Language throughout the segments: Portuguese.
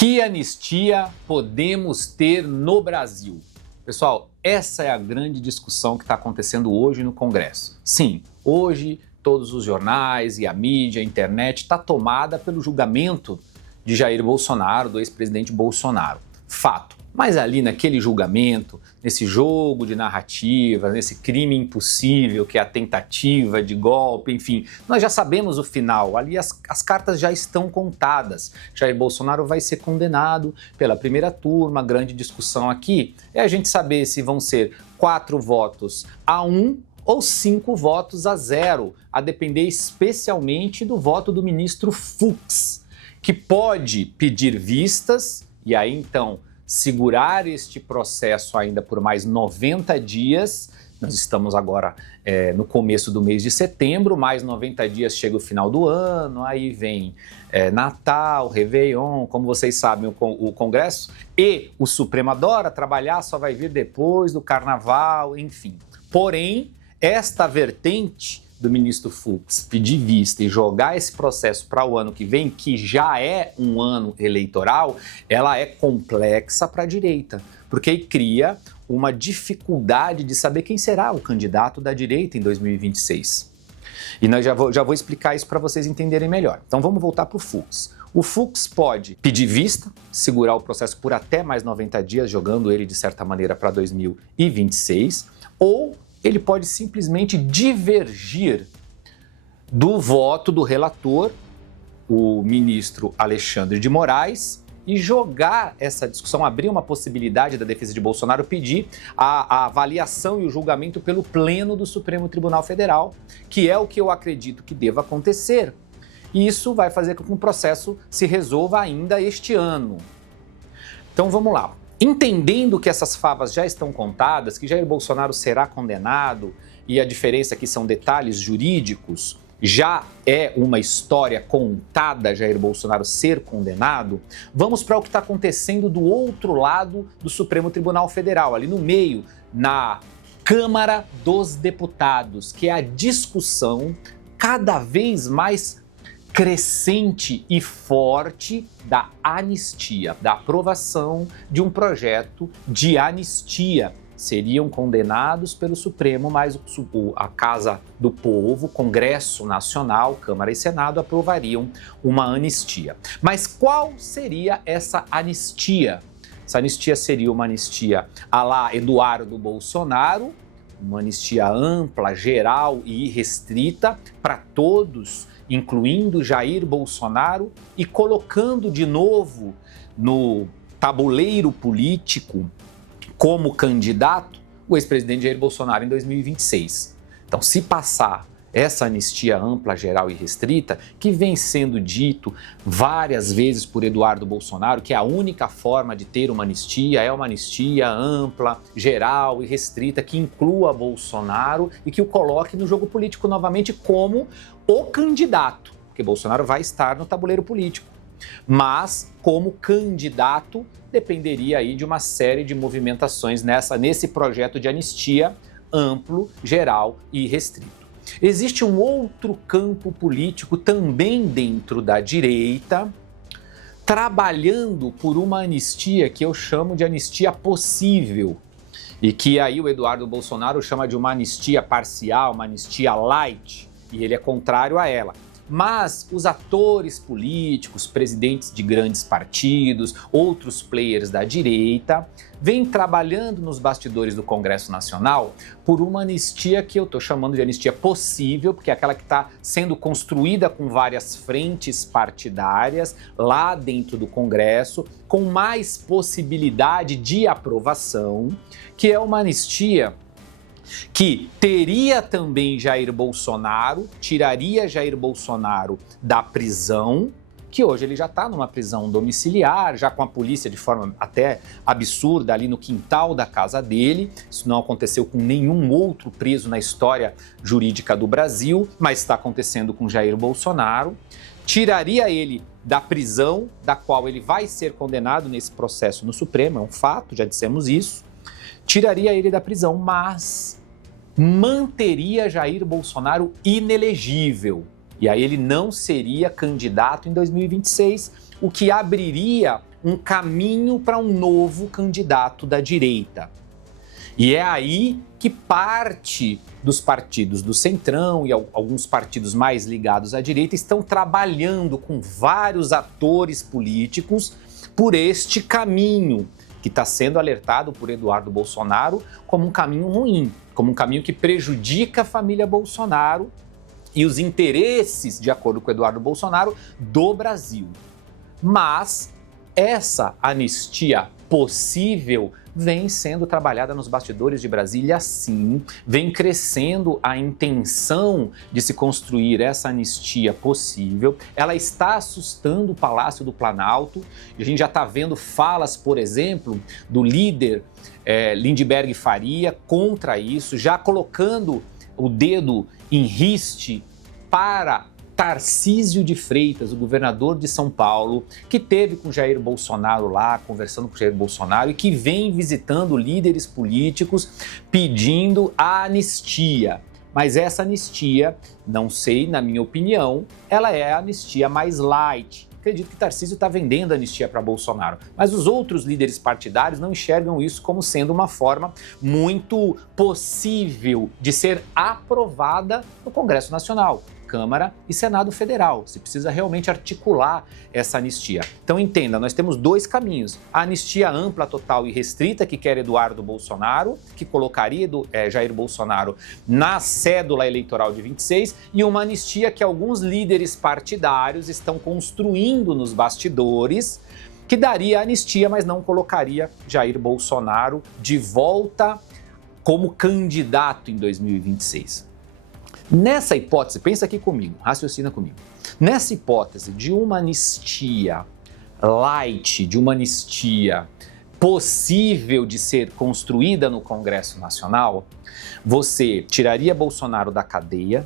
Que anistia podemos ter no Brasil? Pessoal, essa é a grande discussão que está acontecendo hoje no Congresso. Sim, hoje todos os jornais e a mídia, a internet está tomada pelo julgamento de Jair Bolsonaro, do ex-presidente Bolsonaro. Fato. Mas ali naquele julgamento, nesse jogo de narrativa, nesse crime impossível que é a tentativa de golpe, enfim, nós já sabemos o final, ali as cartas já estão contadas. Jair Bolsonaro vai ser condenado pela primeira turma, a grande discussão aqui é a gente saber se vão ser 4 votos a 1 ou 5 votos a 0, a depender especialmente do voto do ministro Fux, que pode pedir vistas e aí então segurar este processo ainda por mais 90 dias. Nós estamos agora no começo do mês de setembro, mais 90 dias chega o final do ano, aí vem Natal, Réveillon, como vocês sabem, o Congresso e o Supremo adora trabalhar, só vai vir depois do Carnaval, enfim. Porém, esta vertente do ministro Fux pedir vista e jogar esse processo para o ano que vem, que já é um ano eleitoral, ela é complexa para a direita, porque aí cria uma dificuldade de saber quem será o candidato da direita em 2026. E nós já vou explicar isso para vocês entenderem melhor. Então vamos voltar para o Fux. O Fux pode pedir vista, segurar o processo por até mais 90 dias, jogando ele de certa maneira para 2026, ou ele pode simplesmente divergir do voto do relator, o ministro Alexandre de Moraes, e jogar essa discussão, abrir uma possibilidade da defesa de Bolsonaro pedir a avaliação e o julgamento pelo Pleno do Supremo Tribunal Federal, que é o que eu acredito que deva acontecer. E isso vai fazer com que o processo se resolva ainda este ano. Então vamos lá. Entendendo que essas favas já estão contadas, que Jair Bolsonaro será condenado e a diferença aqui são detalhes jurídicos, já é uma história contada Jair Bolsonaro ser condenado, vamos para o que está acontecendo do outro lado do Supremo Tribunal Federal, ali no meio, na Câmara dos Deputados, que é a discussão cada vez mais crescente e forte da anistia, da aprovação de um projeto de anistia. Seriam condenados pelo Supremo, mas a Casa do Povo, Congresso Nacional, Câmara e Senado aprovariam uma anistia. Mas qual seria essa anistia? Essa anistia seria uma anistia à la Eduardo Bolsonaro, uma anistia ampla, geral e irrestrita para todos, incluindo Jair Bolsonaro, e colocando de novo no tabuleiro político como candidato o ex-presidente Jair Bolsonaro em 2026. Então, se passar essa anistia ampla, geral e restrita, que vem sendo dito várias vezes por Eduardo Bolsonaro, que é a única forma de ter uma anistia, é uma anistia ampla, geral e restrita, que inclua Bolsonaro e que o coloque no jogo político novamente como o candidato, porque Bolsonaro vai estar no tabuleiro político, mas como candidato dependeria aí de uma série de movimentações nesse projeto de anistia amplo, geral e restrito. Existe um outro campo político também dentro da direita, trabalhando por uma anistia que eu chamo de anistia possível, e que aí o Eduardo Bolsonaro chama de uma anistia parcial, uma anistia light, e ele é contrário a ela. Mas os atores políticos, presidentes de grandes partidos, outros players da direita, vêm trabalhando nos bastidores do Congresso Nacional por uma anistia que eu estou chamando de anistia possível, porque é aquela que está sendo construída com várias frentes partidárias lá dentro do Congresso, com mais possibilidade de aprovação, que é uma anistia que teria também Jair Bolsonaro, tiraria Jair Bolsonaro da prisão, que hoje ele já está numa prisão domiciliar, já com a polícia de forma até absurda ali no quintal da casa dele. Isso não aconteceu com nenhum outro preso na história jurídica do Brasil, mas está acontecendo com Jair Bolsonaro. Tiraria ele da prisão, da qual ele vai ser condenado nesse processo no Supremo, é um fato, já dissemos isso. Tiraria ele da prisão, mas manteria Jair Bolsonaro inelegível. E aí ele não seria candidato em 2026, o que abriria um caminho para um novo candidato da direita. E é aí que parte dos partidos do Centrão e alguns partidos mais ligados à direita estão trabalhando com vários atores políticos por este caminho, que está sendo alertado por Eduardo Bolsonaro como um caminho ruim, como um caminho que prejudica a família Bolsonaro e os interesses, de acordo com Eduardo Bolsonaro, do Brasil. Mas essa anistia possível vem sendo trabalhada nos bastidores de Brasília, sim, vem crescendo a intenção de se construir essa anistia possível. Ela está assustando o Palácio do Planalto. A gente já está vendo falas, por exemplo, do líder Lindenberg Faria contra isso, já colocando o dedo em riste para Tarcísio de Freitas, o governador de São Paulo, que esteve com Jair Bolsonaro lá, conversando com Jair Bolsonaro e que vem visitando líderes políticos pedindo a anistia. Mas essa anistia, não sei, na minha opinião, ela é a anistia mais light. Acredito que Tarcísio está vendendo a anistia para Bolsonaro, mas os outros líderes partidários não enxergam isso como sendo uma forma muito possível de ser aprovada no Congresso Nacional, Câmara e Senado Federal. Se precisa realmente articular essa anistia. Então entenda, nós temos dois caminhos. A anistia ampla, total e restrita que quer Eduardo Bolsonaro, que colocaria Jair Bolsonaro na cédula eleitoral de 26, e uma anistia que alguns líderes partidários estão construindo nos bastidores, que daria anistia, mas não colocaria Jair Bolsonaro de volta como candidato em 2026. Nessa hipótese, pensa aqui comigo, raciocina comigo. Nessa hipótese de uma anistia light, de uma anistia possível de ser construída no Congresso Nacional, você tiraria Bolsonaro da cadeia,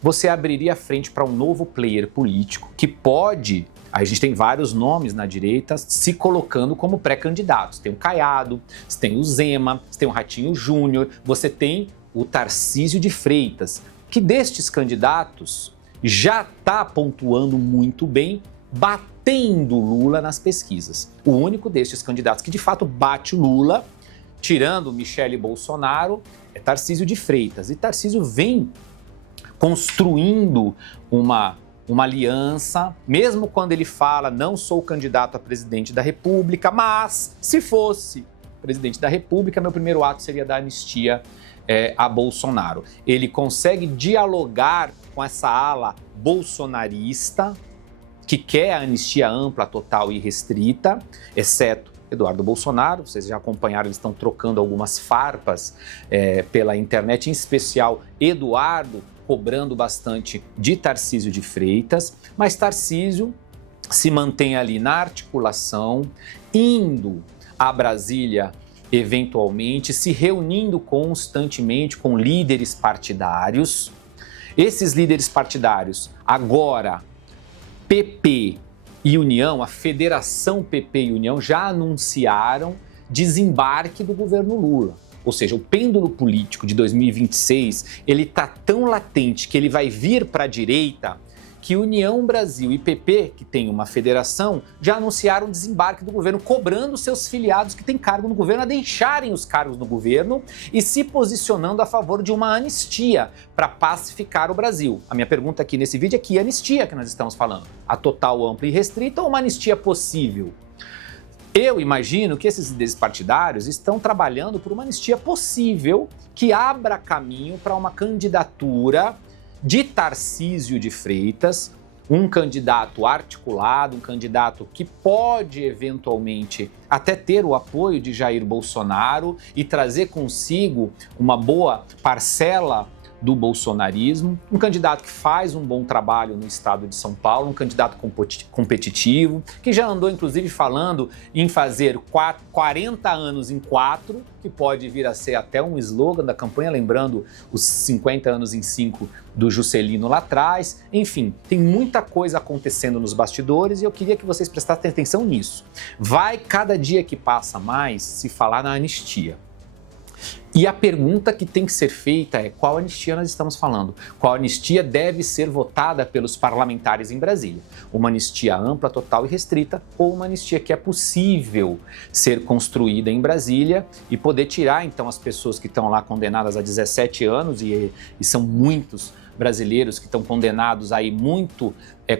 você abriria a frente para um novo player político que pode... A gente tem vários nomes na direita se colocando como pré-candidatos. Tem o Caiado, você tem o Zema, você tem o Ratinho Júnior, você tem o Tarcísio de Freitas, que destes candidatos já está pontuando muito bem, batendo Lula nas pesquisas. O único destes candidatos que de fato bate o Lula, tirando Michele Bolsonaro, é Tarcísio de Freitas. E Tarcísio vem construindo uma aliança, mesmo quando ele fala, não sou candidato a presidente da República, mas se fosse presidente da República, meu primeiro ato seria dar anistia a Bolsonaro. Ele consegue dialogar com essa ala bolsonarista, que quer a anistia ampla, total e restrita, exceto Eduardo Bolsonaro. Vocês já acompanharam, eles estão trocando algumas farpas pela internet, em especial Eduardo cobrando bastante de Tarcísio de Freitas, mas Tarcísio se mantém ali na articulação, indo a Brasília eventualmente, se reunindo constantemente com líderes partidários. Esses líderes partidários, agora PP e União, a Federação PP e União, já anunciaram desembarque do governo Lula. Ou seja, o pêndulo político de 2026, ele está tão latente que ele vai vir para a direita, que União Brasil e PP, que tem uma federação, já anunciaram o desembarque do governo, cobrando seus filiados que têm cargo no governo a deixarem os cargos no governo e se posicionando a favor de uma anistia para pacificar o Brasil. A minha pergunta aqui nesse vídeo é que anistia que nós estamos falando? A total, ampla e restrita ou uma anistia possível? Eu imagino que esses líderes partidários estão trabalhando por uma anistia possível que abra caminho para uma candidatura de Tarcísio de Freitas, um candidato articulado, um candidato que pode eventualmente até ter o apoio de Jair Bolsonaro e trazer consigo uma boa parcela do bolsonarismo, um candidato que faz um bom trabalho no estado de São Paulo, um candidato competitivo, que já andou inclusive falando em fazer 40 anos em 4, que pode vir a ser até um slogan da campanha, lembrando os 50 anos em 5 do Juscelino lá atrás. Enfim, tem muita coisa acontecendo nos bastidores e eu queria que vocês prestassem atenção nisso. Vai cada dia que passa mais se falar na anistia. E a pergunta que tem que ser feita é: qual anistia nós estamos falando? Qual anistia deve ser votada pelos parlamentares em Brasília? Uma anistia ampla, total e restrita, ou uma anistia que é possível ser construída em Brasília e poder tirar, então, as pessoas que estão lá condenadas a 17 anos, e são muitos brasileiros que estão condenados aí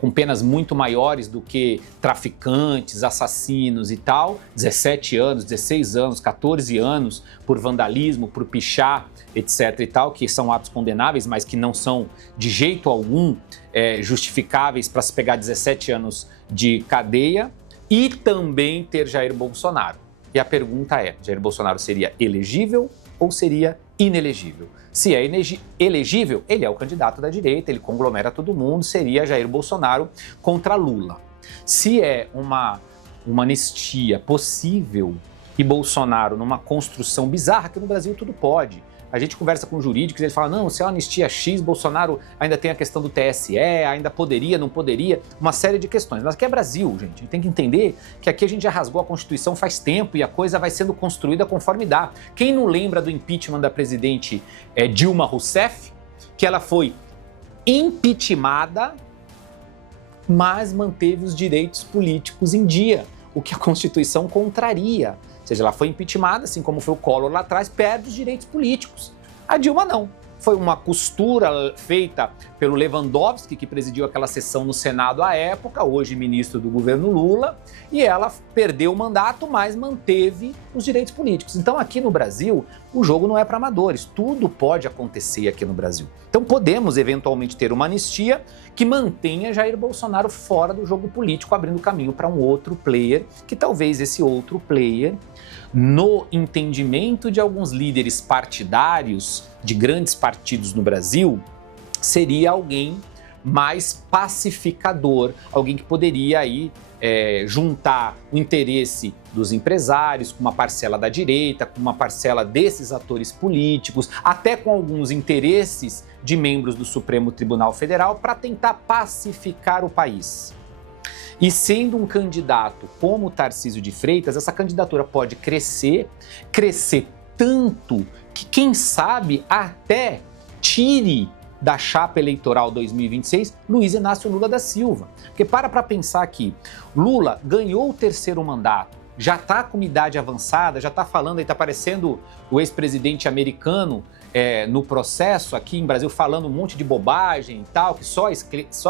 com penas muito maiores do que traficantes, assassinos e tal, 17 anos, 16 anos, 14 anos por vandalismo, por pichar, etc e tal, que são atos condenáveis, mas que não são de jeito algum justificáveis para se pegar 17 anos de cadeia, e também ter Jair Bolsonaro. E a pergunta é: Jair Bolsonaro seria elegível ou seria inelegível? Se é elegível, ele é o candidato da direita, ele conglomera todo mundo, seria Jair Bolsonaro contra Lula. Se é uma anistia possível e Bolsonaro numa construção bizarra, que no Brasil tudo pode. A gente conversa com jurídicos e eles falam: não, se é uma anistia X, Bolsonaro ainda tem a questão do TSE, ainda poderia, não poderia, uma série de questões. Mas aqui é Brasil, gente. A gente tem que entender que aqui a gente já rasgou a Constituição faz tempo e a coisa vai sendo construída conforme dá. Quem não lembra do impeachment da presidente Dilma Rousseff, que ela foi impeachmentada, mas manteve os direitos políticos em dia, o que a Constituição contraria. Ou seja, ela foi impeachmentada, assim como foi o Collor lá atrás, perde os direitos políticos. A Dilma não. Foi uma costura feita pelo Lewandowski, que presidiu aquela sessão no Senado à época, hoje ministro do governo Lula, e ela perdeu o mandato, mas manteve os direitos políticos. Então, aqui no Brasil, o jogo não é para amadores, tudo pode acontecer aqui no Brasil. Então, podemos eventualmente ter uma anistia que mantenha Jair Bolsonaro fora do jogo político, abrindo caminho para um outro player, que talvez esse outro player, no entendimento de alguns líderes partidários de grandes partidos no Brasil, seria alguém mais pacificador, alguém que poderia aí juntar o interesse dos empresários com uma parcela da direita, com uma parcela desses atores políticos, até com alguns interesses de membros do Supremo Tribunal Federal, para tentar pacificar o país. E sendo um candidato como Tarcísio de Freitas, essa candidatura pode crescer tanto que, quem sabe, até tire da chapa eleitoral 2026 Luiz Inácio Lula da Silva. Porque para pensar aqui, Lula ganhou o terceiro mandato, já está com uma idade avançada, já está falando, aí está parecendo o ex-presidente americano no processo aqui em Brasil, falando um monte de bobagem e tal, que só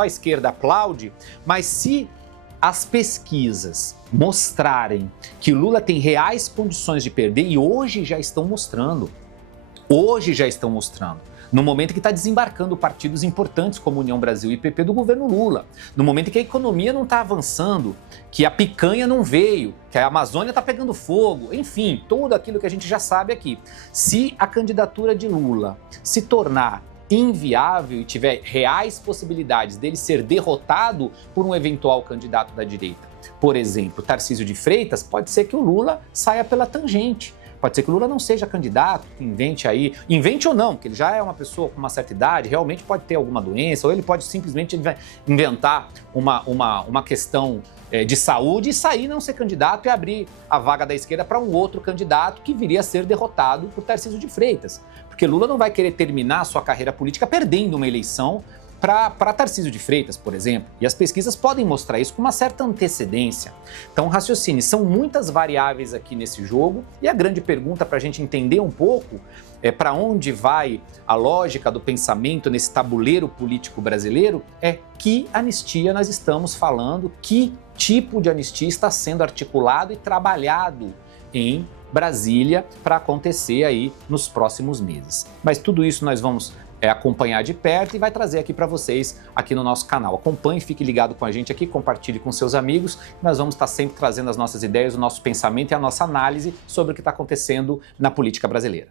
a esquerda aplaude, mas se as pesquisas mostrarem que Lula tem reais condições de perder, e hoje já estão mostrando, no momento que está desembarcando partidos importantes como União Brasil e PP do governo Lula, no momento em que a economia não está avançando, que a picanha não veio, que a Amazônia está pegando fogo, enfim, tudo aquilo que a gente já sabe aqui. Se a candidatura de Lula se tornar inviável e tiver reais possibilidades dele ser derrotado por um eventual candidato da direita, por exemplo, Tarcísio de Freitas, pode ser que o Lula saia pela tangente. Pode ser que o Lula não seja candidato, que invente ou não, porque ele já é uma pessoa com uma certa idade, realmente pode ter alguma doença, ou ele pode simplesmente inventar uma questão de saúde e sair, não ser candidato e abrir a vaga da esquerda para um outro candidato que viria a ser derrotado por Tarcísio de Freitas. Porque Lula não vai querer terminar a sua carreira política perdendo uma eleição para Tarcísio de Freitas, por exemplo. E as pesquisas podem mostrar isso com uma certa antecedência. Então, raciocine, são muitas variáveis aqui nesse jogo, e a grande pergunta para a gente entender um pouco para onde vai a lógica do pensamento nesse tabuleiro político brasileiro é: que anistia nós estamos falando, que tipo de anistia está sendo articulado e trabalhado em Brasília para acontecer aí nos próximos meses. Mas tudo isso nós vamos acompanhar de perto e vai trazer aqui para vocês aqui no nosso canal. Acompanhe, fique ligado com a gente aqui, compartilhe com seus amigos. Nós vamos estar sempre trazendo as nossas ideias, o nosso pensamento e a nossa análise sobre o que está acontecendo na política brasileira.